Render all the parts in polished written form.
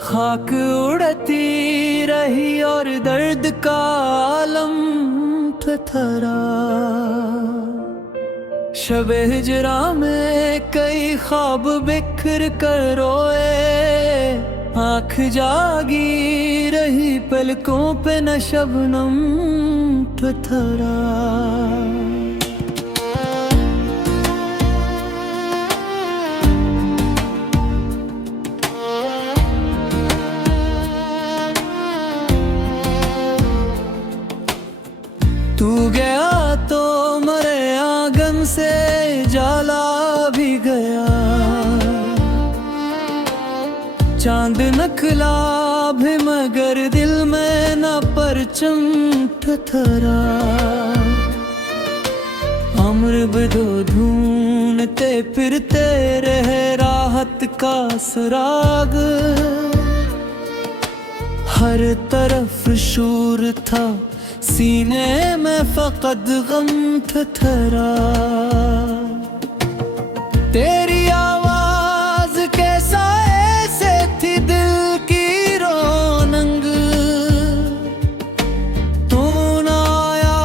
खाक उड़ती रही और दर्द का आलम थरा। शबे हिजरा में कई ख्वाब बिखर कर रोए, आँख जागी रही पलकों पे न शबनम थरा। तू गया तो मरे आंगन से जाला भी गया, चांद नखला भी मगर दिल में न परचम ठठरा। अम्र बदो ढूंढते फिरते रहे राहत का सुराग, हर तरफ शूर था सीने में फकत गम थरा। तेरी आवाज के साए से थी दिल की रौनक, तू न आया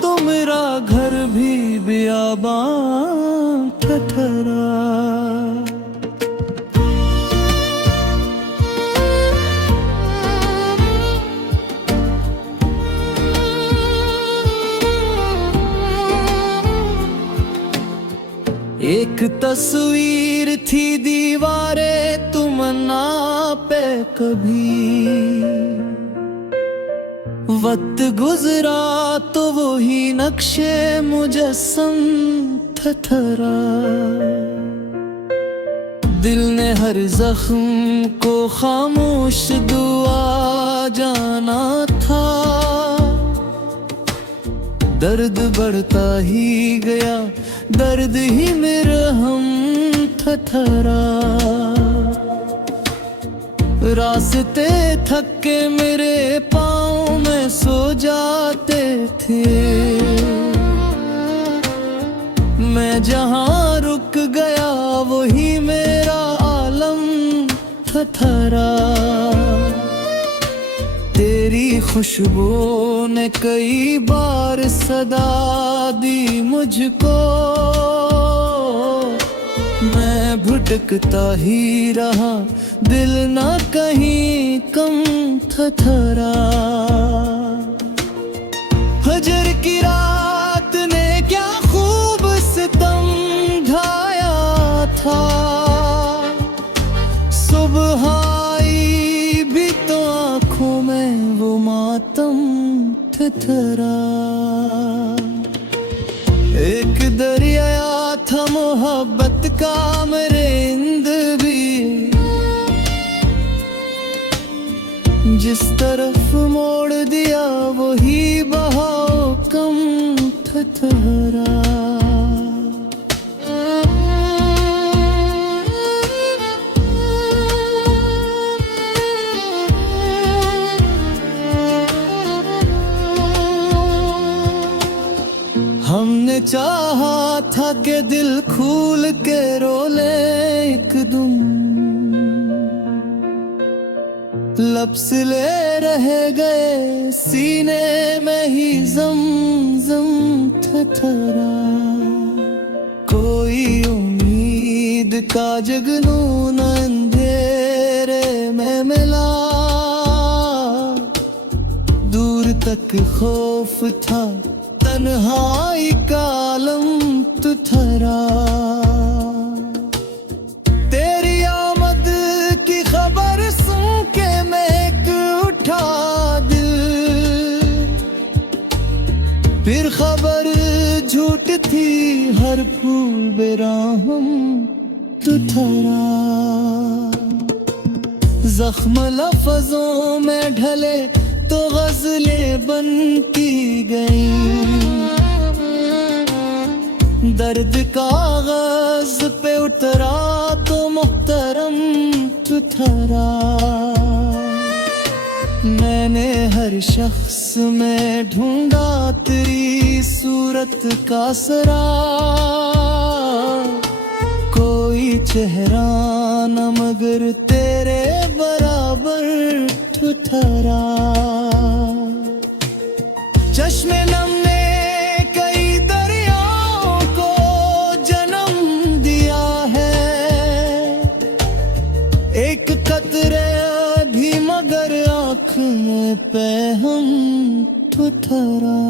तो मेरा घर भी बियाबान थरा। एक तस्वीर थी दीवारें तमन्ना पे, कभी वक्त गुजरा तो वही नक्शे मुजस्सम थरा। दिल ने हर जख्म को खामोश दुआ जाना था, दर्द बढ़ता ही गया दर्द ही मेरा हम थरा। रास्ते थक के मेरे पाँव में सो जाते थे, मैं जहाँ रुक गया वही मेरा आलम थरा। तेरी खुशबू ने कई बार सदा दी मुझको, मैं भटकता ही रहा दिल ना कहीं कम थरा। फजर की रात ने क्या खूब सितम ढाया था, सुबह आई भी तो आँखों में वो मातम थरा। एक दरिया था मोहब्बत का मेरे इंद भी, जिस तरफ मोड़ दिया वही बहाव कम थरा। हमने चाहा था कि दिल खूल के रोले एक दुम, लफ्ज़ ले रह गए सीने में ही जम जम थरा। कोई उम्मीद का जगनून अंधेरे में मिला, दूर तक खौफ था तन्हाई का आलम थरा। तेरी आमद की खबर सुन के महक उठा दिल, फिर खबर झूठ थी हर फूल बेराहम थरा। जख्म लफ्जों में ढले तो गजलें बनती गईं, दर्द कागज पे उतरा तो मुहतरम थरा। मैंने हर शख्स में ढूंढा तेरी सूरत का सरा, कोई चेहरा न मगर तेरे बरा खबर ठुठरा। चश्मे नम ने कई दरियाओं को जन्म दिया है, एक कतरे भी मगर आँख में पैहम ठुठरा।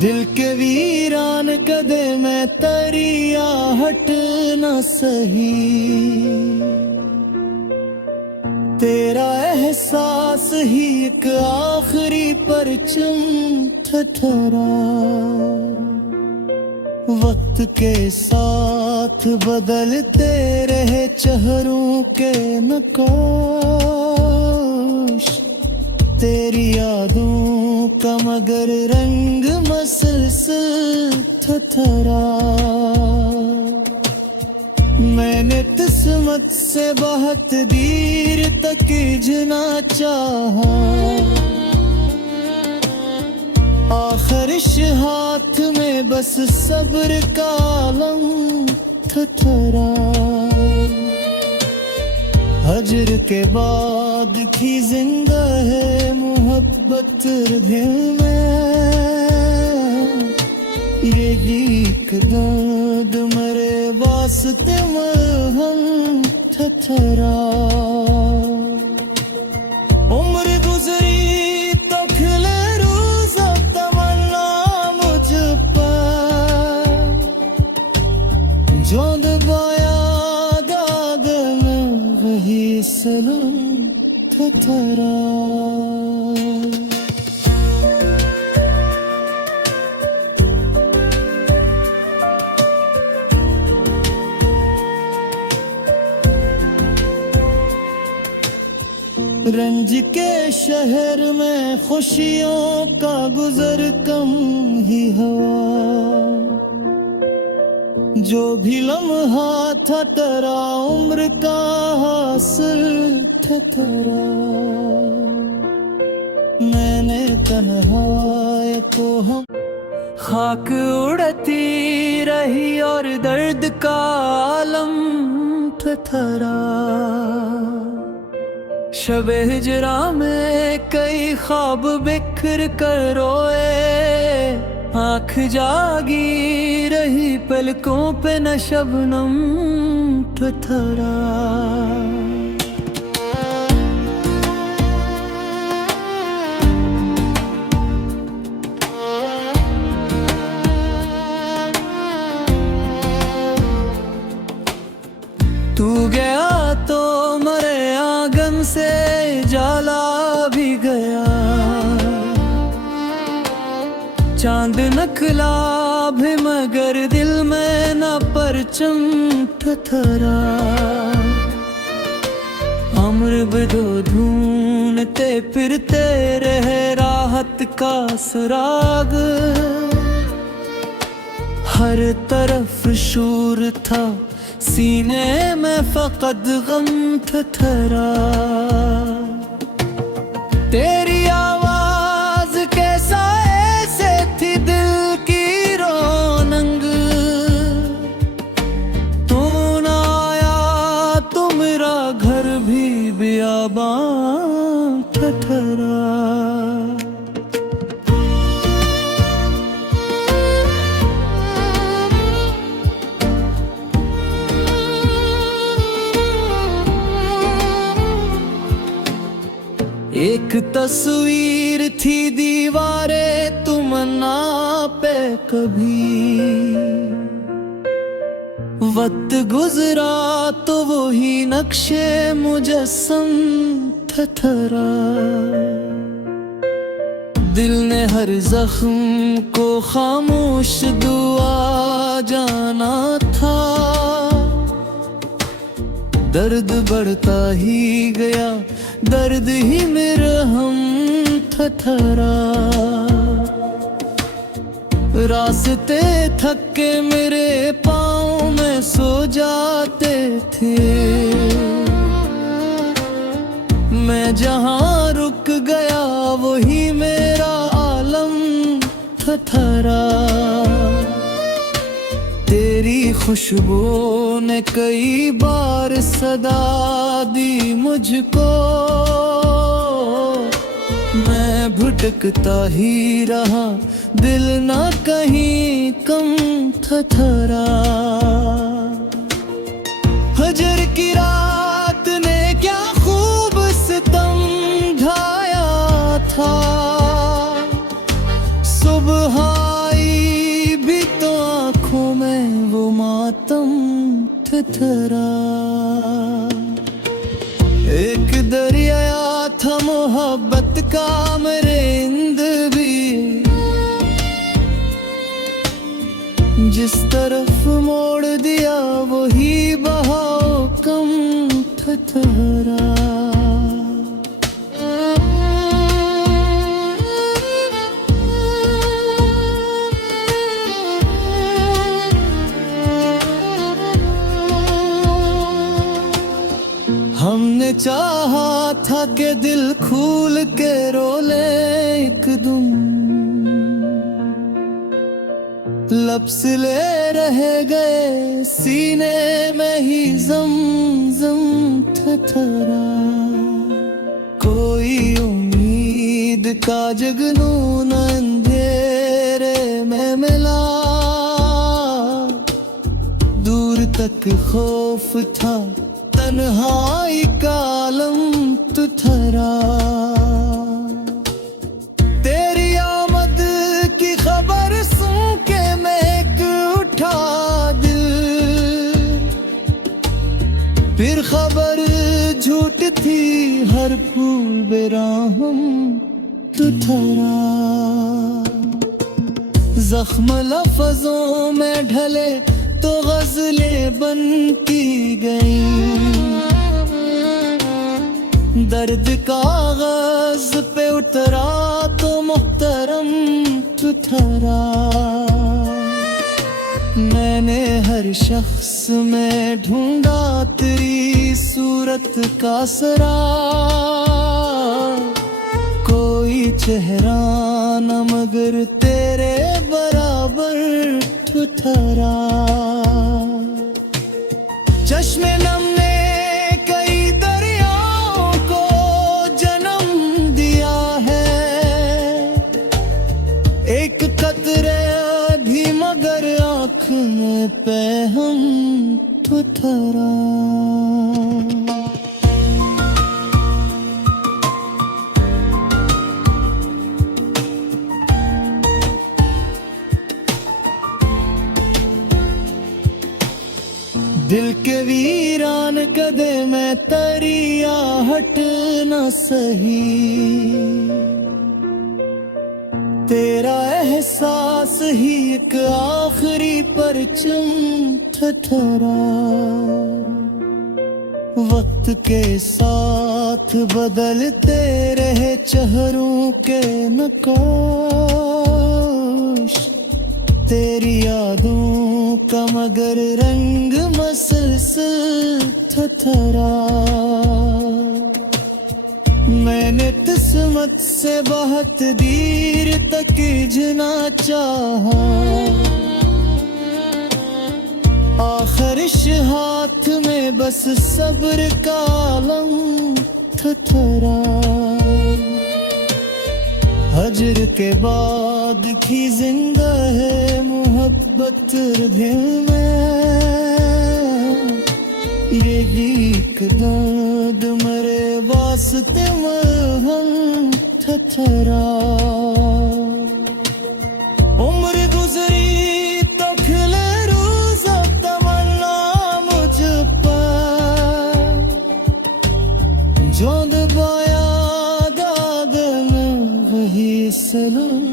दिल के वीरान कदे में तरिया हट न सही, तेरा एहसास ही एक आखिरी परचम ठठरा। वक्त के साथ बदलते रहे चेहरों के नक्काश, तेरी यादों का मगर रंग मसलसल ठठरा। मैंने किस्मत से बहुत देर तक जना चाहा, आखिर हाथ में बस सब्र का आलम ठठरा। हजर के बाद की जिंदा है मोहब्बत दिल में, ये गीत दर्द मरे वास्ते मरहम ठठरा। उम्र गुजरी तो खिले रोज तमन्ना मुझ पर, जो दबाया दाग में वही सनम ठठरा। रंज के शहर में खुशियों का गुजर कम ही हुआ, जो भी लम्हा था तेरा उम्र का हासिल ठठरा। मैंने तन्हाई को हम खाक उड़ती रही और दर्द का आलम ठठरा। शब हिजरा में कई ख्वाब बिखर कर रोए, आँख जागी रही पलकों पे न शबनम ठठरा। तू गया तो मरे आंगन से जाला भी गया, चांद नखला भी मगर दिल में न परचम ठठरा। अम्र बदो ढूंढते फिरते रहे राहत का सुराग, हर तरफ शूर था सीने में फकत गम ठठरा। तेरी आवाज के साए से थी दिल की रौनक, तू न आया तो मेरा घर भी बियाबान ठठरा। एक तस्वीर थी दीवारें तमन्ना पे कभी, वक्त गुजरा तो वही नक्शे मुजस्सम ठठरा। दिल ने हर जख्म को खामोश दुआ जाना था, दर्द बढ़ता ही गया दर्द ही मेरा हम ठठरा। रास्ते थक के मेरे पाँव में सो जाते थे, मैं जहाँ रुक गया थरा। तेरी खुशबू ने कई बार सदा दी मुझको, मैं भटकता ही रहा, दिल ना कहीं कम थरा। हजर की रात ने क्या खूब सितम ढाया था, सुबह आई भी तो आँखों में वो मातम थरा। एक दरिया था मोहब्बत का मेरे इंद भी, जिस तरफ मोड़ दिया वही बहाव कम थरा। हमने चाहा था कि दिल खूल के रोले एक दुम, लब से ले रह गए सीने में ही जम जम थरा। कोई उम्मीद का जगनून अंधेरे में मिला, दूर तक खौफ था तन्हाई का आलम थरा। तेरी आमद की खबर सुन के महक उठा दिल, फिर खबर झूठ थी हर फूल बेराहम थरा। जख्म लफ्जों में ढले तो गजलें बन की गई, दर्द कागज पे उतरा तो मुहतरम थरा। मैंने हर शख्स में ढूंढा तेरी सूरत का सरा, कोई चेहरा न मगर तेरे बराबर थरा। चश्मे नम ने कई दरियाओं को जन्म दिया है, एक कतरे भी मगर आँख में पे हम थरा। दिल के वीरान कदे में तरिया हट न सही, तेरा एहसास ही एक आखिरी परचम थरा। वक्त के साथ बदलते रहे चेहरों के नकाश, तेरी यादों का मगर रंग मसलसल थरा। मैंने किस्मत से बहुत देर तक जना चाहा, आखिर हाथ में बस सब्र का आलम थरा। हजर के बाद की जिंदा है मोहब्बत दिल में, ये गीत दर्द मरे वास्ते मरहम थरा। उम्र गुजरी तो खिले रोज तमन्ना मुझ पर, जो दबाया दागन वही सलाम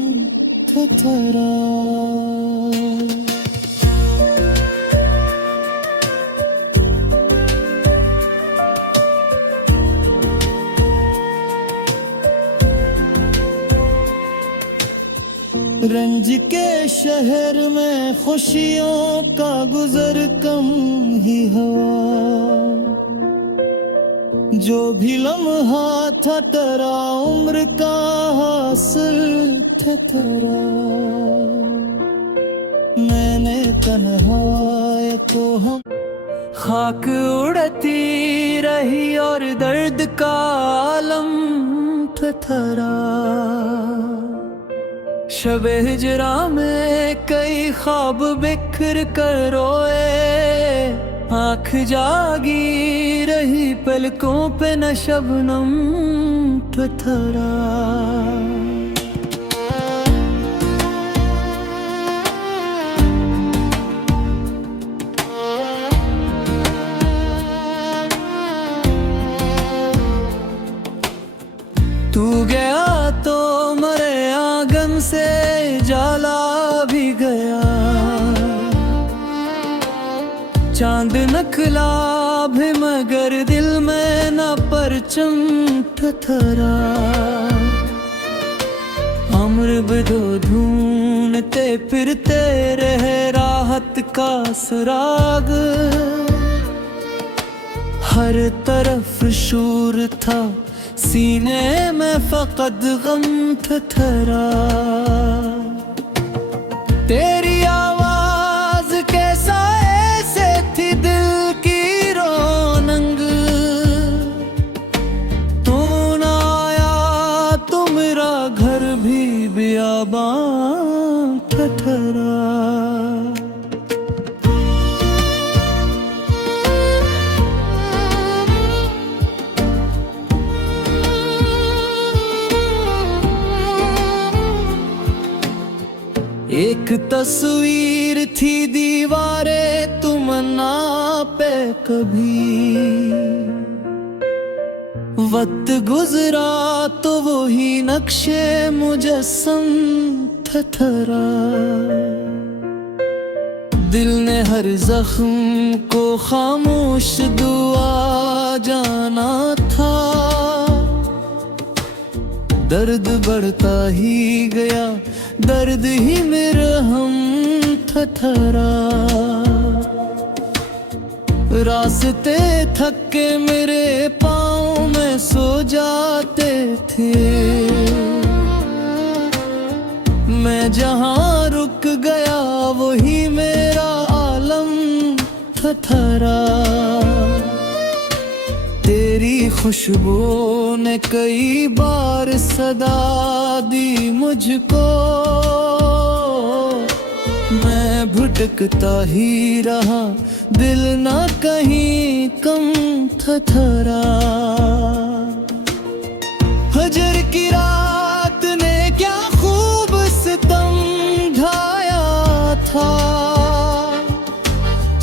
थरा। रंज के शहर में खुशियों का गुजर कम ही हुआ, जो भी लम्हा था तेरा उम्र का हासिल ठठरा मैंने तन्हाई को हम खाक उड़ती रही और दर्द का आलम थरा। शबे हिजरा में कई ख्वाब बिखर कर रोए, आँख जागी रही पलकों पे न शबनम थरा। तू गया तो मरे आंगन से जाला भी गया, चांद नखला भी मगर दिल में न परचम ठठरा। अम्र बदो ढूंढते फिरते रहे राहत का सुराग, हर तरफ शूर था सीने में फकत गम थरा। तेरी आवाज के साए से थी दिल की रौनक, तू न आया तो मेरा घर भी बियाबान थरा। एक तस्वीर थी दीवारें तुमन्ना पे, कभी वक्त गुजरा तो वही नक्शे मुजस्सम थरा। दिल ने हर जख्म को खामोश दुआ जाना था, दर्द बढ़ता ही गया दर्द ही मेरा हम थरा। रास्ते थके मेरे पाँव में सो जाते थे, मैं जहाँ रुक गया वही मेरा आलम थरा। तेरी खुशबू ने कई बार सदा दी मुझको, मैं भटकता ही रहा दिल ना कहीं कम थरा। हजर की रात ने क्या खूब सितम ढाया था,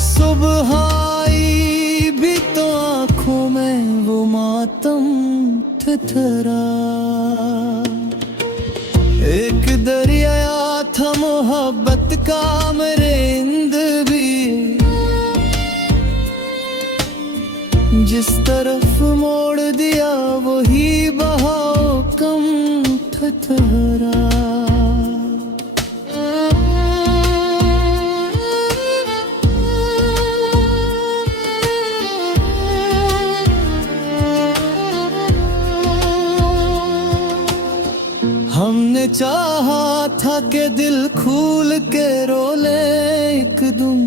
सुबह आई भी तो आँखों में वो मातम थरा। एक दरिया था मोहब्बत का मेरे इंद भी, जिस तरफ मोड़ दिया वही बहाव कम थरा। हमने चाहा था कि दिल खूल के रोले एक दुम,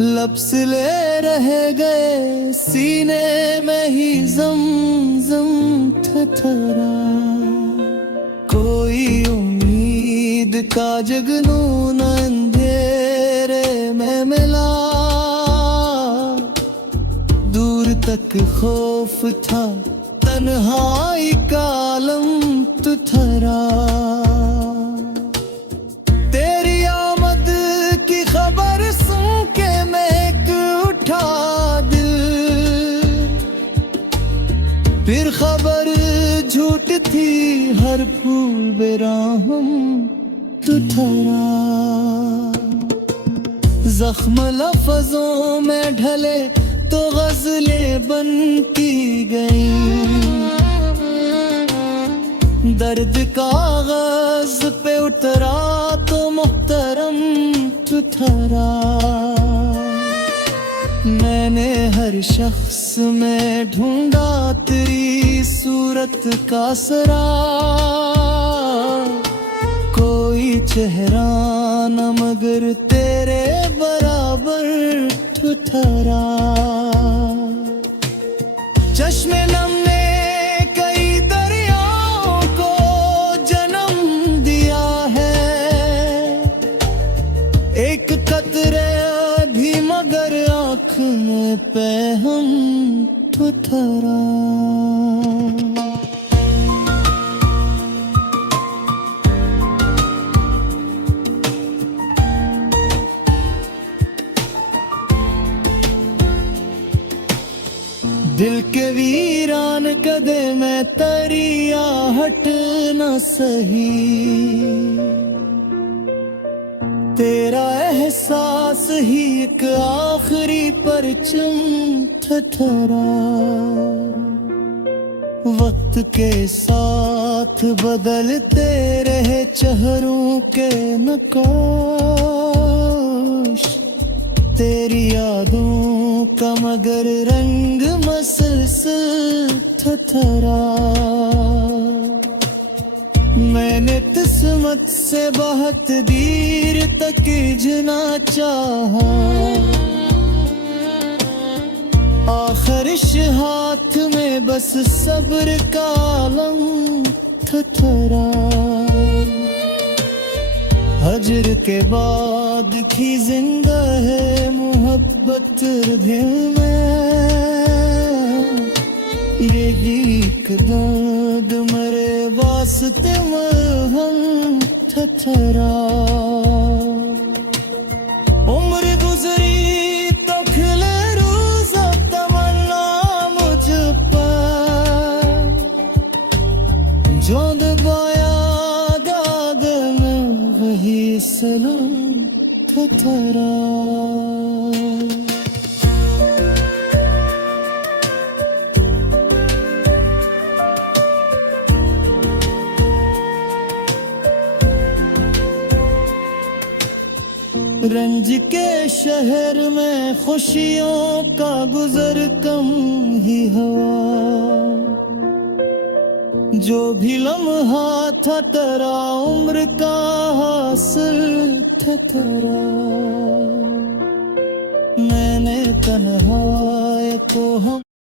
लफ्ज़ ले रह गए सीने में ही जम जम थरा। कोई उम्मीद का जगनून अंधेरे में मिला, दूर तक खौफ था तन्हाई का आलम थरा। तेरी आमद की खबर सुन के महक उठा दिल, फिर खबर झूठ थी हर फूल बेराहम थरा। जख्म लफ्जों में ढले तो गजलें बनती गईं, दर्द कागज पे उतरा तो मुहतरम थरा। मैंने हर शख्स में ढूंढा तेरी सूरत सूरत का सरा, कोई चेहरा न मगर तेरे बराबर ठुठरा। चश्मे नम ने कई दरियाओं को जन्म दिया है, एक कतरे भी मगर आँख में पैहम ठुठरा। दिल के वीरान कदे मैं तरिया हट न सही, तेरा एहसास ही एक आखिरी परचम ठठरा। वक्त के साथ बदलते रहे चेहरों के नकाश, तेरी यादों का मगर रंग मसलसल ठठरा। मैंने किस्मत से बहुत देर तक जना चाहा, आखिर हाथ में बस सब्र का आलम ठठरा। हजर के बाद की जिंदा है मोहब्बत दिल में, ये एक दर्द मरे वास्ते मरहम ठठरा। उम्र गुजरी तो खिले रोज अब तमन्ना मुझ पर, जो दबाया दाग में वही सनम ठठरा। रंज के शहर में खुशियों का गुजर कम ही हुआ, जो भी लम्हा था तेरा उम्र का हासिल था तेरा। मैंने तन्हाई को हम